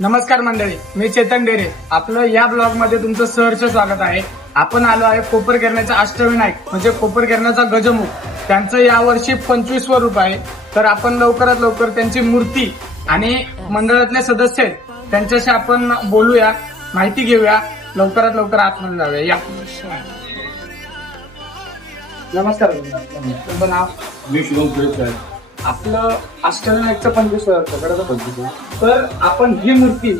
नमस्कार मंडळी, मी चेतन डेरे. आपलं या ब्लॉग मध्ये तुमचं सहर्ष स्वागत आहे. आपण आलो आहे कोपरगिरण्याचा अष्टविनायक म्हणजे कोपरगिरण्याचा गजमुख. त्यांचं यावर्षी 25वं रूप आहे. तर आपण लवकरात लवकर त्यांची मूर्ती आणि मंडळातले सदस्य आहेत त्यांच्याशी आपण बोलूया, माहिती घेऊया. लवकरात लवकर आतमध्ये जाऊया. या. नमस्कार. तुमचं नाव? मी शुभम सुरेश आहे. आपलं अष्टविनायकचं 25 बरोबर. तर आपण ही मूर्ती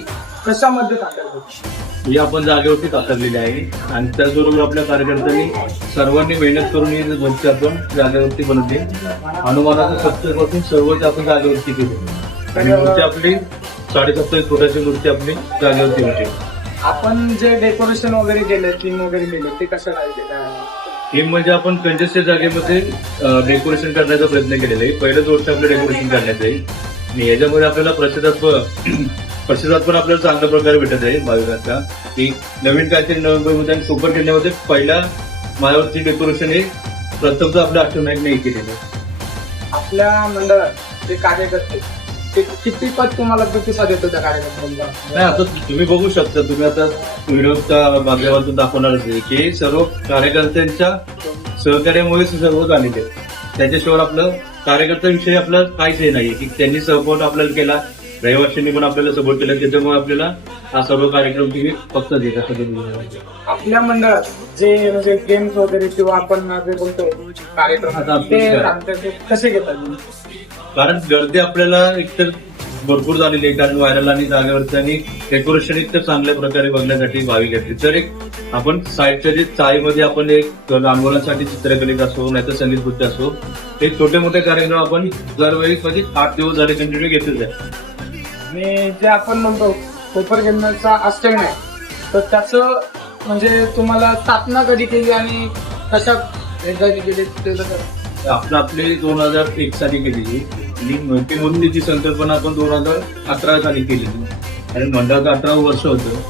कशामध्ये टाकायची? ही आपण जागेवरती तातरलेली आहे आणि त्याचबरोबर आपल्या कार्यकर्त्यांनी सर्वांनी मेहनत करून ही मूर्ती आपण जागेवरती बनवली. हनुमानाचं 70 पासून सर्वच आपण जागेवरती केली आणि मूर्ती आपली 27.5 फुटाची मूर्ती आपली जागेवरती होती. आपण जे डेकोरेशन वगैरे केलं, थीम वगैरे केलं, ते कसं काय केलं? हे म्हणजे आपण कंजेस्टेड जागेमध्ये डेकोरेशन करण्याचा प्रयत्न केलेला आहे. पहिल्याच गोष्ट आपलं डेकोरेशन करण्यात आहे आणि याच्यामध्ये आपल्याला प्रतिसाद पण आपल्याला चांगल्या प्रकारे भेटत आहे भाविकांचा. की नवीन काहीतरी नवीन आणि सुपर केल्यामध्ये पहिल्या मायावरती डेकोरेशन हे प्रथमच आपल्या अष्टविनायक नाही केलेलं. आपल्या मंडळात जे कार्यकर्ते ते किती पद तुम्हाला प्रतिसाद येतो त्या कार्यकर्त्यांना? नाही, आता तुम्ही बघू शकता, तुम्ही आता व्हिडिओच्या माध्यमातून दाखवणारच आहे की सर्व कार्यकर्त्यांच्या सहकार्यामुळे सर्व झालेले. त्याच्याशिवाय आपलं कार्यकर्त्यांविषयी आपलं काहीच हे नाही की त्यांनी सपोर्ट आपल्याला केला, रहिवाशांनी पण आपल्याला सपोर्ट केला. त्याच्यामुळे आपल्याला हा सर्व कार्यक्रम तुम्ही फक्त देतात. आपल्या मंडळात जे म्हणजे गेम्स वगैरे किंवा आपण जे बोलतो कार्यक्रम ते कसे घेतात? कारण गर्दी आपल्याला एकतर भरपूर झालेली आहे, कारण व्हायरल आणि जागेवरती आणि डेकोरेशन इतकं चांगल्या प्रकारे बघण्यासाठी भाविक येते. तर एक आपण साईडच्या जे चाळीमध्ये आपण एक लहान मुलांसाठी चित्रकलेत असो नाहीतर संगीत नृत्य असो, एक छोटे मोठे कार्यक्रम आपण दरवेळी म्हणजे 8 दिवस झाले कंटिन्यू घेतच आहे. आणि जे आपण म्हणतो कोपरगिरण्याचा अष्टविनायक, तर त्याचं म्हणजे तुम्हाला स्थापना कधी केली आणि कशा केली? आपली 2001 साली केलेली आणि ती मूर्तीची संकल्पना आपण 2018 साली केलेली आणि मंडळाचं 18वं वर्ष होतं.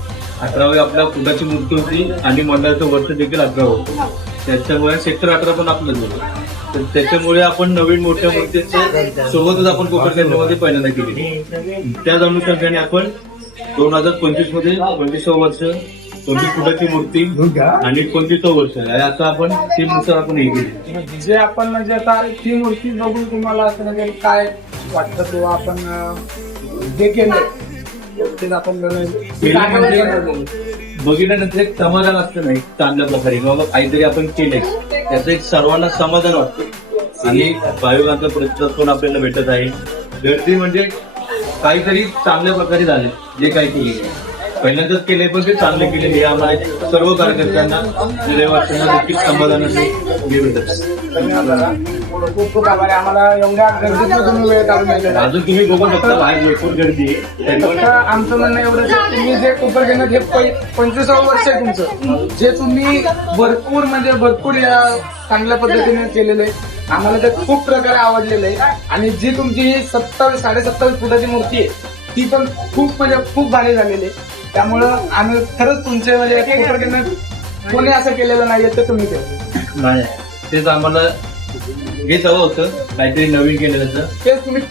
18वी आपल्या फुटाची मूर्ती होती आणि मंडळाचं वर्ष देखील 18 होतं. त्याच्यामुळे सेक्टर 18 पण आपलं झालं. तर त्याच्यामुळे आपण नवीन मोठ्या मूर्तीच्या सोबतच आपण कोपरगिरण्यामध्ये पहिल्यांदा केली. त्याच अनुषंगाने आपण 2025 मध्ये 25वं वर्ष 25 फुटाची मूर्ती आणि 25वं वर्ष आहे असं आपण थीमनुसार आपण हे केली. जे आपण म्हणजे आता ती मूर्ती बघून तुम्हाला असं म्हणजे काय वाटतं किंवा आपण जे केलं ते आपण बघितल्यानंतर एक समाधान असतं नाही चांगल्या प्रकारे बाबा काहीतरी आपण केलंय त्याचं एक सर्वांना समाधान वाटतं आणि भाविकांचा प्रतिसाद पण आपल्याला भेटत आहे. गर्दी म्हणजे काहीतरी चांगल्या प्रकारे झाले जे काही केले पहिल्यांदाच केले पण ते चांगले केले हे आम्हाला सर्व कार्यकर्त्यांना रहिवाशांना देखील समाधानाने भेटत. खूप खूप आभार. आम्हाला एवढ्या गर्दीत तुम्ही वेळ काढून दिलेला. अजून तुम्ही बघू शकता बाहेर भरपूर गर्दी आहे. फक्त आमचं म्हणणं एवढंच आहे, तुम्ही जे कोपरगिरण्यात हे 25वं वर्ष आहे तुमचं, जे तुम्ही भरपूर या चांगल्या पद्धतीने केलेलं आहे. आम्हाला ते खूप प्रकारे आवडलेलं आहे आणि जी तुमची ही 27.5 फुटाची मूर्ती आहे ती पण खूप भारी झालेली आहे. त्यामुळं आम्ही खरंच तुमचे म्हणजे कोपरगिरण्यात कोणी असं केलेलं नाहीये तर तुम्ही केलं नाही. तेच आम्हाला हेच हवं होतं काहीतरी नवीन केलेलं. तेच तुम्ही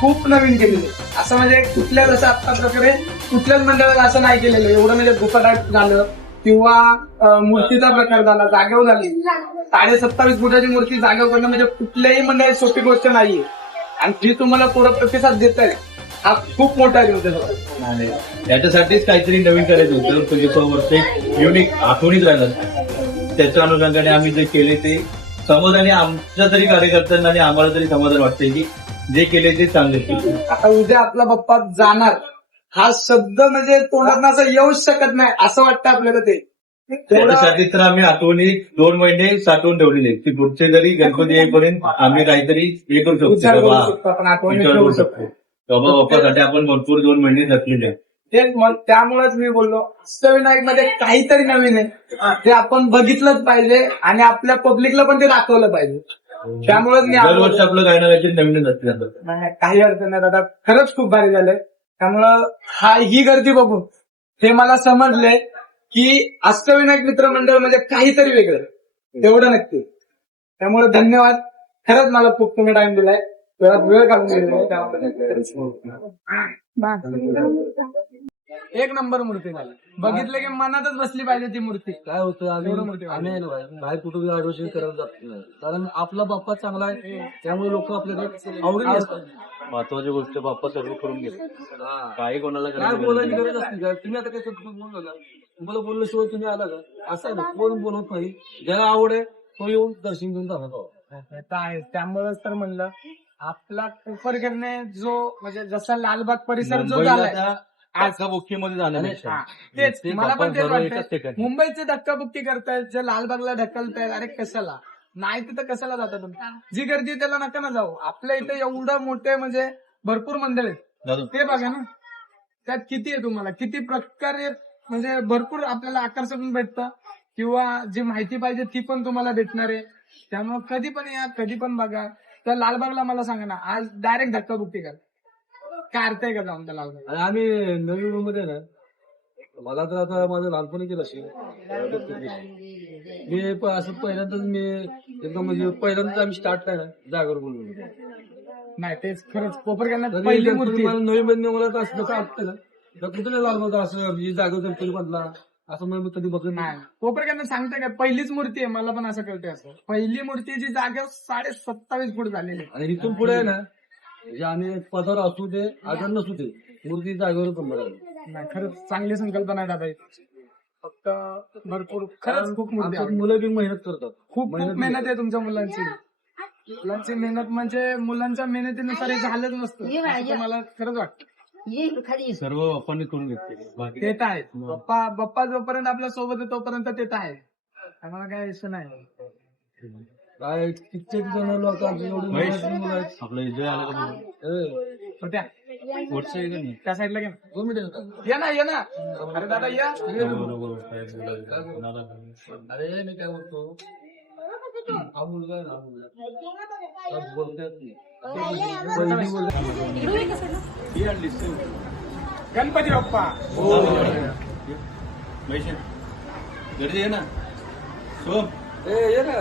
खूप नवीन केलेलं आहे. असं म्हणजे कुठल्याच असं आता प्रकारे कुठल्याच मंडळाला असं नाही केलेलं. एवढं म्हणजे गुफाटाट झालं किंवा मूर्तीचा प्रकार झाला, जागेवर झाली 27.5 फुटाची मूर्ती जागेवर करणं म्हणजे कुठल्याही मंडळात सोपी गोष्ट नाहीये. आणि जी तुम्हाला पूर्ण प्रतिसाद देत आहे हा खूप मोठा आहे. याच्यासाठीच काहीतरी नवीन करायचं होतं. 25वं वर्ष युनिक आठवणीत राहिलं. त्याच्या अनुषंगाने आम्ही जे केले ते समाधानी आमच्या तरी कार्यकर्त्यांना आणि आम्हाला तरी समाधान वाटतंय की जे केले ते चांगले केले. आता उद्या आपला बाप्पा जाणार हा शब्द म्हणजे तोंडात असं येऊच शकत नाही असं वाटतं आपल्याला. ते त्याच्यासाठी तर आम्ही आठवणी 2 महिने साठवून ठेवलेले की पुढचे जरी गणपती येईपर्यंत आम्ही काहीतरी हे करू शकतो. आपण आठवणी ठेवू शकतो. बाप्पासाठी आपण भरपूर 2 महिने घातलेले आहेत. तेच त्यामुळेच मी बोललो अष्टविनायक मध्ये काहीतरी नवीन आहे ते आपण बघितलंच पाहिजे आणि आपल्या पब्लिकला पण ते दाखवलं पाहिजे. त्यामुळेच मी दरवर्षी आपलं काही ना काहीतरी नवीन जाते. काही अडचण नाही दादा, खरंच खूप भारी झालंय. त्यामुळं ही गर्दी बघून हे मला समजलंय की अष्टविनायक मित्रमंडळ म्हणजे काहीतरी वेगळं तेवढं नक्की. त्यामुळे धन्यवाद. खरंच मला खूप तुम्ही टाइम दिलाय. वेळात वेळ काढून दिलेला आहे त्याबद्दल. एक नंबर मूर्ती झाली. बघितलं की मनातच बसली पाहिजे ती मूर्ती. काय होतं एवढं मोठी आम्ही बाहेर कुठे ऍडमिशन करायला जात नाही, कारण आपला बाप्पा चांगला आहे, त्यामुळे लोक आपल्याकडे आवडून येतात. महत्वाची गोष्ट बाप्पा सर्व करून घेतो. काही कोणाला काय बोलायची गरज असते का? तुम्ही आता काय बोलून आला, तुम्हाला बोलल्याशिवाय तुम्ही आला का? असं आहे ना, कोण बोलत नाही. ज्याला आवड आहे तो येऊन दर्शन घेऊन जाणार. आहे त्यामुळेच तर म्हणलं आपला कोपरकरने जो म्हणजे जसा लालबाग परिसर जो झालाय आज बुक्कीमध्ये जाण्यापेक्षा हा, तेच मला पण तेच एकाच वाटतं. ठिकाणी. मुंबईचे धक्काबुक्की करतायत, जे लालबागला ढकलतायत, अरे कशाला नाही तिथं कशाला जाता तुम्ही? जी गर्दी आहे त्याला नका ना जाऊ. आपल्या इथे एवढं मोठे म्हणजे भरपूर मंडळ आहेत, ते बघा ना. त्यात किती आहे तुम्हाला किती प्रकारे म्हणजे भरपूर आपल्याला आकर्षण भेटतं किंवा जी माहिती पाहिजे ती पण तुम्हाला भेटणार आहे. त्यामुळे कधी पण या, कधी पण बघा. तर लालबागला मला सांगा ना, आज डायरेक्ट धक्काबुक्की कर, काय अर्थ आहे का जाऊन त्या लालबाग? आणि आम्ही नवी मुंबईमध्ये ना, मला तर आता माझं लहानपणीची असेल, मी असं पहिल्यांदाच मी एकदम म्हणजे पहिल्यांदाच आम्ही स्टार्ट नाही ना जागेवर बोललो. नाही तेच खरंच कोपरकरला तरी पहिली जर मूर्ती तुम्ही मला नवी मध्ये मला तर असं कसं वाटतं ना, तर कुठे लालबाग असं म्हणजे जागेवर गणपती बांधला असं मी कधी बघत नाही. नाही कोपरकरला सांगते का पहिलीच मूर्ती आहे, मला पण असं कळतंय. असं पहिली मूर्ती जी जागेवर 27.5 फूट झालेली आहे. आणि इथून पुढे आहे ना, म्हणजे आम्ही पदार असू दे आजार नसू दे, मूर्ती जागेवर कमर. नाही खरंच चांगली संकल्पना आहे दादा ही. फक्त भरपूर खरंच खूप मूर्ती आवडली. मुलं बी मेहनत करतात, खूप मेहनत आहे तुमच्या मुलांची. मुलांची मेहनत म्हणजे मुलांच्या मेहनतीनुसार हे झालंच नसतं असं मला खरंच वाटतं. सर्व बाप्पांनी करून घेतले. बाकी ते तर आहे. बाप्पा जोपर्यंत आपल्या सोबत आहे तोपर्यंत ते तर आहे. आम्हाला काय इश्यू नाही. काय कित्येक जण लोक आमची एवढी मेहनत मुलं आहेत. आपलं इथे आलं का बघा. होत्या वरचं आहे का नाही? त्या साईडला घे ना. 2 मिनिटं. या ना, या ना. अरे दादा या. अरे मी काय बोलतो, हा मुलगा आहे ना, हा मुलगा बोलतात नाही. ही आणलीस तू? गणपती बाप्पा. पैसे गर्दी आहे ना. सोम ए, ये ना.